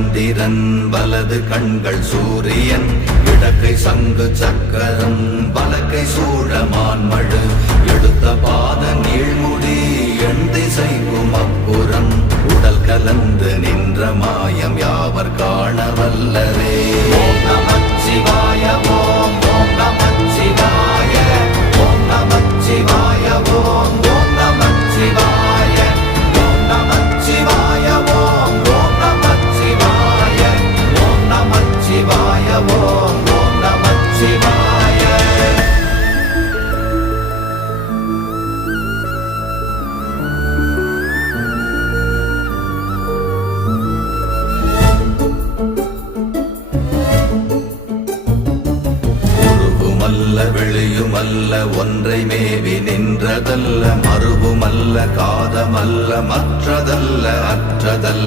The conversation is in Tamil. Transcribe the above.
சந்திரன் வலது கண்கள் சூரியன் இடக்கை சங்கு சக்கரம் வலக்கை சூழமான்மழு எடுத்த பாத நீழ்முடி எண் திசைக்கும் அப்புறம் உடல் கலந்து நின்ற மாயம் யாவர் காண வல்லரே. ஓம் நமச்சிவாய ஓம் ஓம் நமச்சிவாய ஓம் நமச்சிவாய ஓம் ஓம் நமச்சிவாய ஓம் நமச்சிவாய ஓம் ஓம் நமச்சிவாய ஓம் நமச்சிவாய ஓம் ஓம் நமச்சிவாய. வெளியுமல்ல ஒன்றை மேவி நின்றதல்ல மறுவுமல்ல காதமல்ல மற்றதல்ல அற்றதல்ல